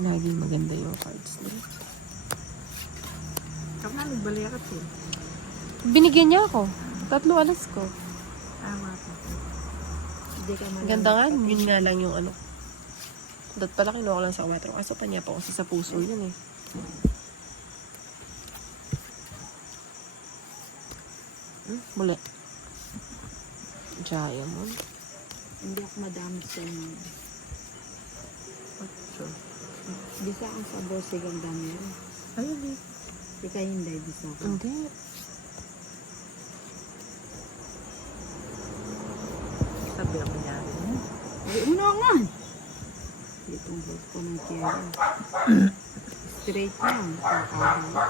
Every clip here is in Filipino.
Laging maganda yung cards nila. Saka na nagbalikat eh. Binigyan niya ako. 3 alas ko. Tama po. Hindi ka malamig. Ganda nga, yun nga lang yung ano. Dat pala kinuha ko lang sa kawatro. Kaso pa niya pa kasi sa puso yun eh. Muli. Diamond. Hindi ako madamit sa inyo. Bisa ang sa bosig ang dami yun. Ayun eh. Ika hindi, bisa ako. Hindi. Sabi ako niya rin. Ay, una nga! Itong bot ko ng kaya. Straight lang. Kakagawa.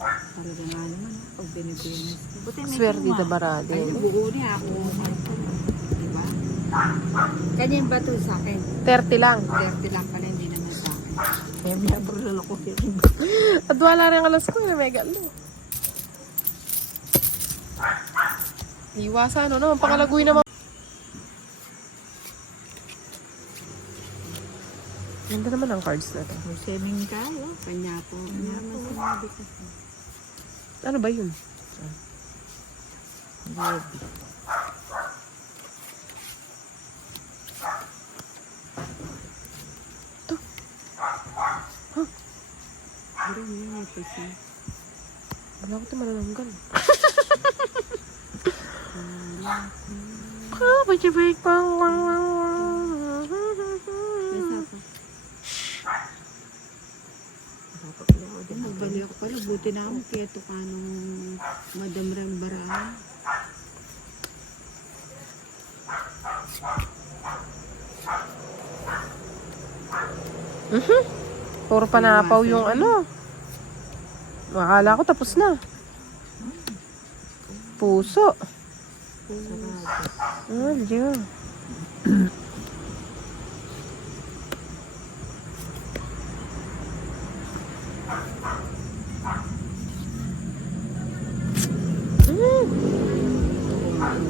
Para na nga naman. Pag binibinis. Buti may Swerte kinuha. na barado. Ay, buo niya ako. Diba? Kanyan ba ito sa akin? 30 lang. 30 lang pala, hindi naman sa akin. Kaya may abrulal ako. At wala rin alas ko. Mega lo. Iwasan, ano? Pangalaguin naman. Ganda naman ang cards na to. Seming kayo. Kanya po. Kanya naman sinabi ko. Ano ba yun? Baby. Ito. Huh? Pero yun ito siya. Wala ko ito manananggal. Nagbalik ako pala. Buti na ako. Kaya ito ka nung Madam Rambara. Puro panapaw yung ano. Akala ko tapos na. Puso. Oh, Diyo.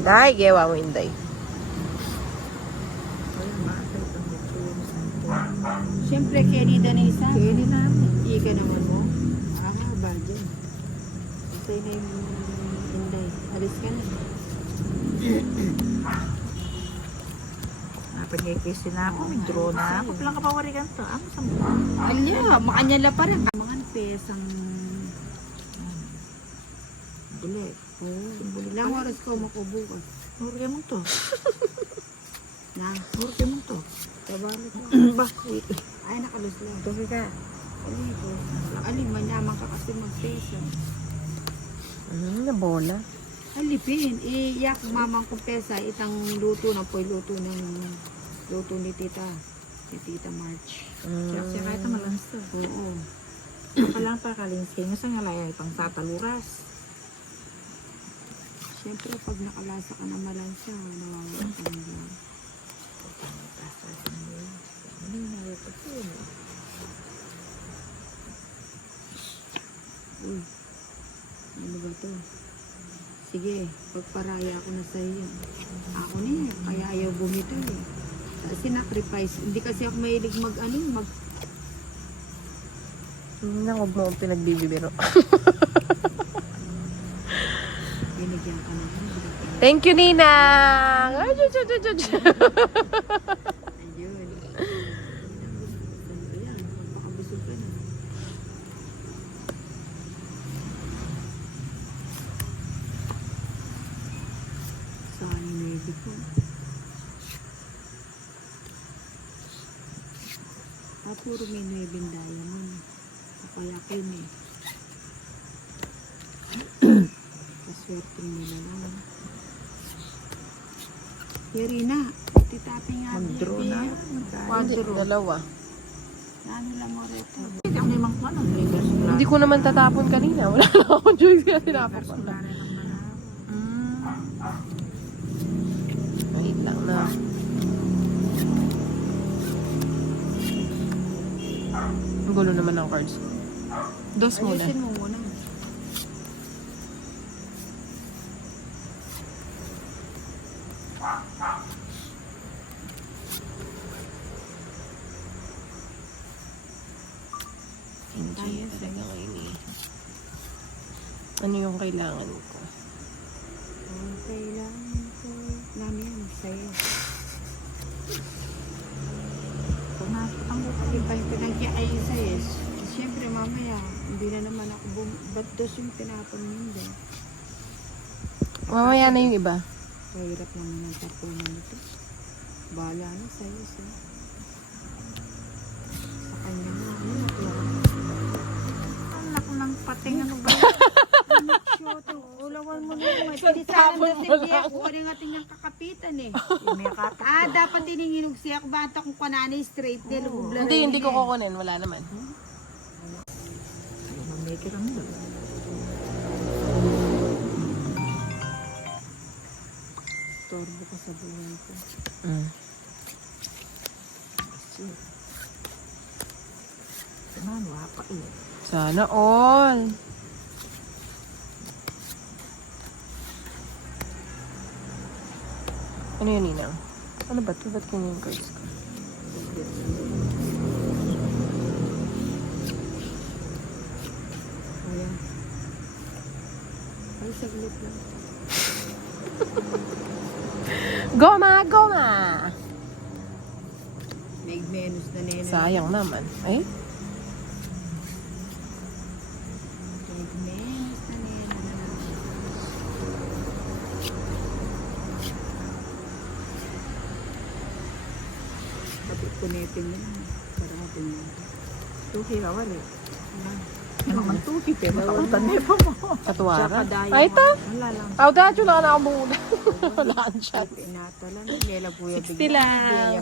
Inday, gawa mo Inday. Siyempre, Kenny Danisa. Kenny namin. Ika naman mo. Ba dyan. Isay na yung Inday. Alis ka na. Napag-ikisi na ako, may draw na ako. Palang kapawarigan to. Ano sa mga? Alya, makanyala pa rin. Mga pesang Bulit. ilang oras ko makubukas. Hurke mo to. Na, Hurke mo to. tabalo ko. Bakit? Ay, nakalus lang. Tuloy ka. Aligo. Alin, manyaman ka kasi mag-pesa. Na bola. Alipin, iyak mamang kong pesa, itang luto na po, luto ni Tita March. Siya kahit ang malansa. Oo. Palang pa kalinsing. Sa nga laya itang tataluras. Siyempre, pag nakalasa ka na malansa, nawawala ka na lang. Ano yung narito ko yun? Uy, ano ba to? Sige, pagparaya ako na sa iyo. Ako na eh, kaya ayaw bumito eh. Sinacrifice. Hindi kasi ako mahilig mag. Huwag mo akong pinagbibibiro. Binigyan ka na. Thank you, Ninang! Ay, Ayun. Ayan, magpakabusog ka na. Saan yung navy ko? Puro may navy diamond. Kapalakin eh. Kaswerte nila lang. Irina, titapin nga. Mag-draw na. Quadro. Dalawa. Ano lang mo rito? Hindi ako naman ko ano. Reverse plan. Hindi ko naman tatapon kanina. Wala na akong choice kaya tinapon ko na. Wait lang na. Ang gulo naman ng cards. Dos muna. Ayusin mo muna. Gina, talaga ngayon eh. Ano yung kailangan ko? Ang kailangan ko. Nami yan, sa'yo. Pag nakakitang buka. Iba yung pinagkakain sa'yo. Siyempre mamaya, hindi na naman ako ba't dos yung tinapon mo hindi? Mamaya na yung iba. Mahirap naman ang tapunan nito. Bahala na sa'yo. Sa kanya na. Anak ng pating ano ba? Shoto, ulawan mo na naman. Pwede sana hindi ako. Wala nga tingnan kakapitan eh. May kapat. Dapat tininginog siya. Kung bata kung pananay straight din. Hindi ko kukunin. Wala naman. Mamake it ang doon. Torbo ka sa buhay ko. Ano, wapa eh. Sana all. Ano yun, Ninang? Ano ba ito? Ba't ganyan yung cards ko? Ayan. Ay, saglit lang. Goma! Goma! May menus na nena. Sayang naman. Ay? May menus na nena. Kapit kunipin mo na. Sarapin mo. Tuki ka wala. Ano man tuki pero takutan niya pa mo. Katuwara? Dayo Ay, ito! Wala lang. Aw, dahil wala ka na akong muna. Wala kang shot. Pinatalan. Lela kuya. 60 lang.